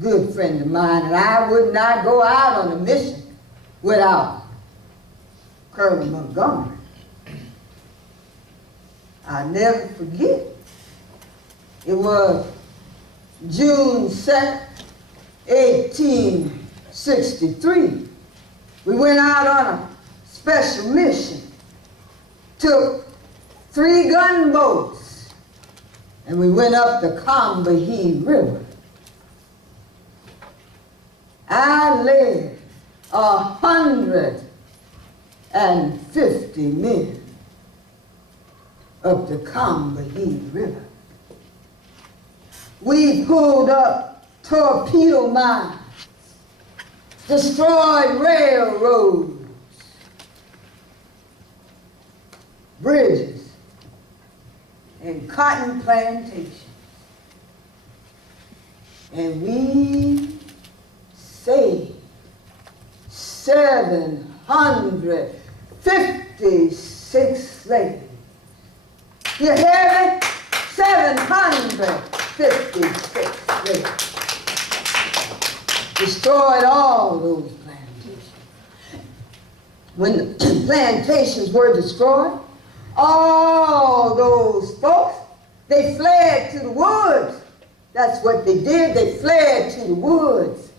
good friend of mine, and I would not go out on a mission without Colonel Montgomery. I'll never forget. It was June 2nd, 1863. We went out on a special mission, took 3 gunboats, and we went up the Combahee River. I led 150 men up the Combahee River. We pulled up torpedo mines, destroyed railroads, bridges, and cotton plantations. And we saved 756 slaves. You hear me? 756 slaves. Destroyed all those plantations. When the plantations were destroyed, all those folks, they fled to the woods. That's what they did. They fled to the woods.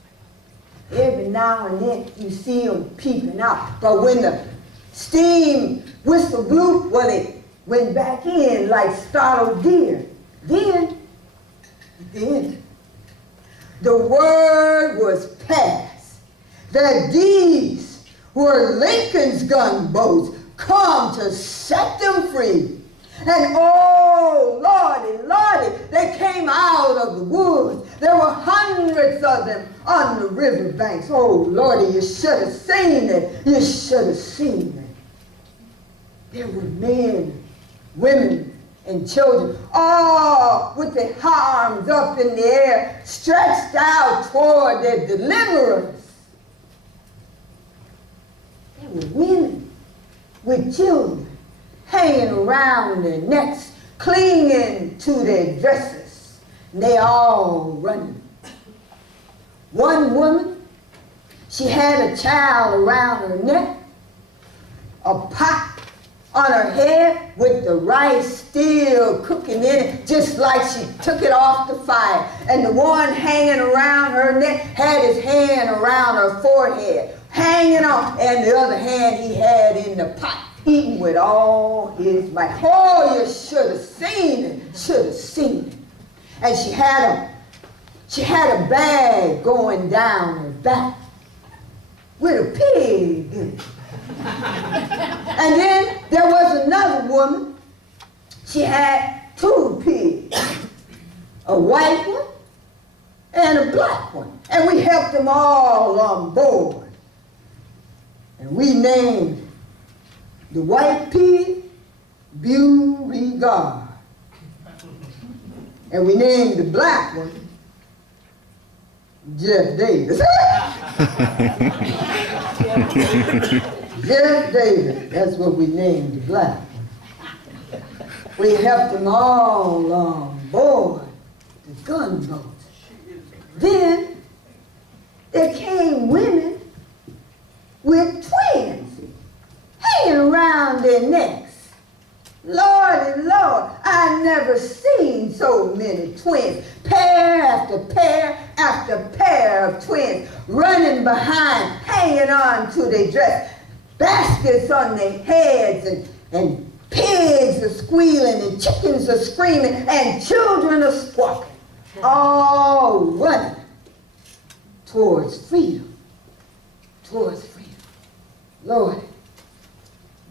Every now and then you see them peeping out. But when the steam whistle blew, well, they went back in like startled deer. Then the word was passed that these were Lincoln's gunboats come to set them free. And oh, Lordy, Lordy, they came out of the woods. There were hundreds of them on the riverbanks. Oh, Lordy, you should have seen it. You should have seen it. There were men, women, and children, all with their arms up in the air, stretched out toward their deliverers. There were women with children hanging around their necks, clinging to their dresses, and they all running. One woman, she had a child around her neck, a pot on her head with the rice still cooking in it, just like she took it off the fire. And the one hanging around her neck had his hand around her forehead, hanging on, and the other hand he had in the pot, eating with all his might. Oh, you should have seen it, should have seen it. And she had a bag going down her back with a pig in it. And then there was another woman. She had 2 pigs, a white one and a black one. And we helped them all on board. And we named the white pig Beauregard. And we named the black one Jeff Davis. Jeff Davis, that's what we named the black one. We helped them all on board the gunboats. Then there came women with twins hanging around their necks. Lord and Lord, I never seen so many twins. Pair after pair after pair of twins running behind, hanging on to their dress. Baskets on their heads, and pigs are squealing, and chickens are screaming, and children are squawking, all running towards freedom, towards freedom. Lord,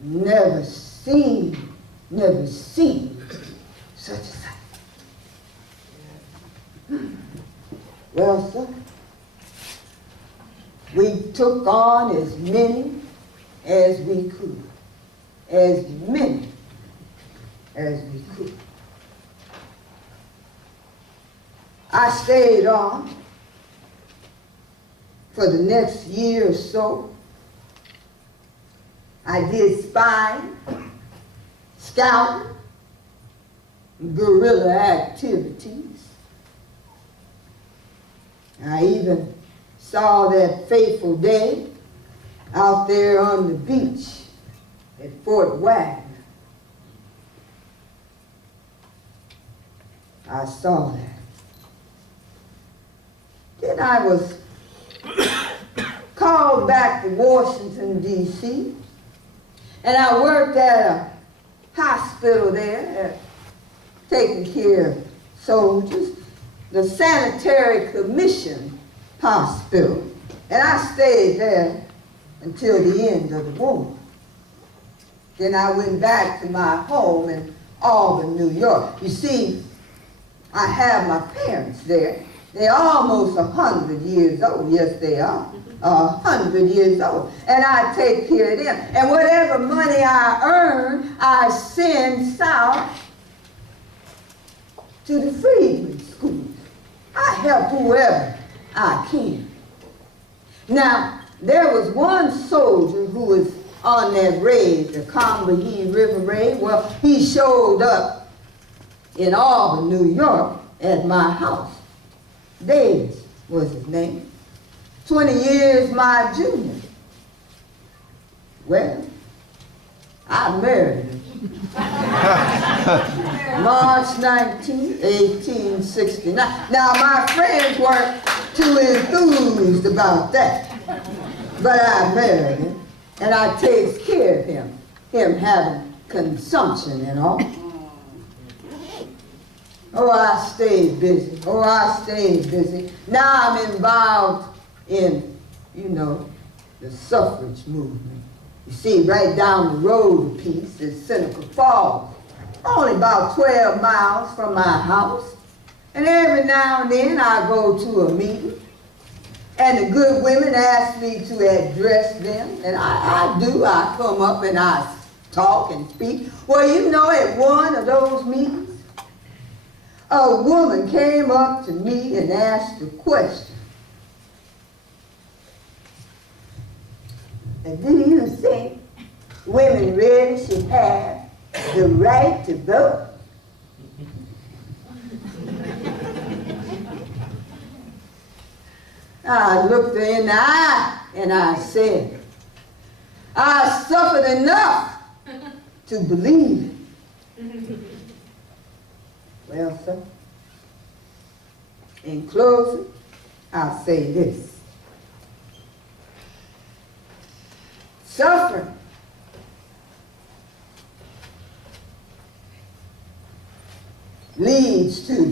never seen such a sight. Well, sir, we took on as many as we could, as many as we could. I stayed on for the next year or so. I did spying, scouting, guerrilla activities. I even saw that fateful day out there on the beach at Fort Wagner. I saw that. Then I was called back to Washington, D.C., and I worked at a hospital there, taking care of soldiers, the Sanitary Commission Hospital, and I stayed there until the end of the war. Then I went back to my home in Auburn, New York. You see, I have my parents there. They're almost 100 years old. Yes, they are. 100 years old. And I take care of them. And whatever money I earn, I send south to the freedmen schools. I help whoever I can. Now, there was one soldier who was on that raid, the Combahee River raid. Well, he showed up in Auburn, New York, at my house. Davis was his name. 20 years my junior. Well, I married him. March 19, 1869. Now, my friends weren't too enthused about that, but I married him, and I takes care of him having consumption and all. Oh, I stayed busy. Oh, I stayed busy. Now I'm involved in, you know, the suffrage movement. You see, right down the road a piece is Seneca Falls, only about 12 miles from my house. And every now and then I go to a meeting, and the good women ask me to address them, and I do. I come up and I talk and speak. Well, you know, at one of those meetings, a woman came up to me and asked a question. And did you think women really should have the right to vote? I looked her in the eye and I said, I suffered enough to believe it. Well, sir, in closing, I'll say this. Suffering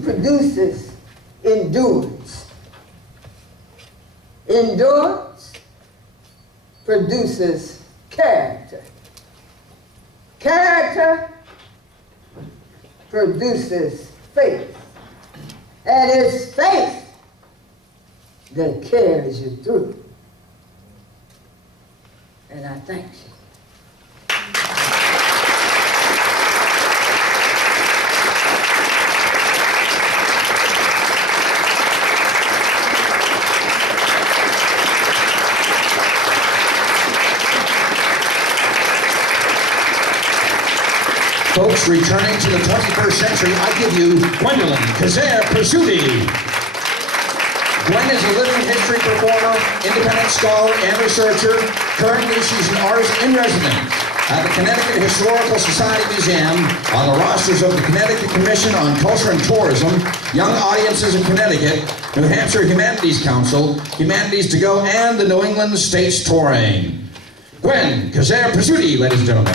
produces endurance. Endurance produces character. Character produces faith. And it's faith that carries you through. And I thank you. Folks, returning to the 21st century, I give you Gwendolyn Quezaire-Presutti. Gwen is a living history performer, independent scholar, and researcher. Currently, she's an artist in residence at the Connecticut Historical Society Museum, on the rosters of the Connecticut Commission on Culture and Tourism, Young Audiences in Connecticut, New Hampshire Humanities Council, Humanities to Go, and the New England States Touring. Gwen Quezaire-Presutti, ladies and gentlemen.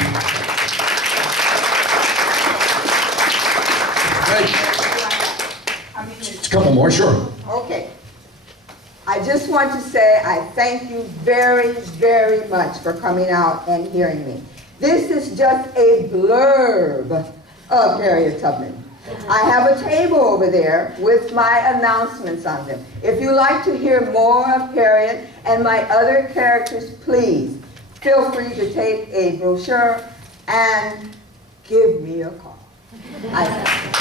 Just a couple more, sure. Okay. I just want to say I thank you very, very much for coming out and hearing me. This is just a blurb of Harriet Tubman. I have a table over there with my announcements on them. If you like to hear more of Harriet and my other characters, please feel free to take a brochure and give me a call. I thank you.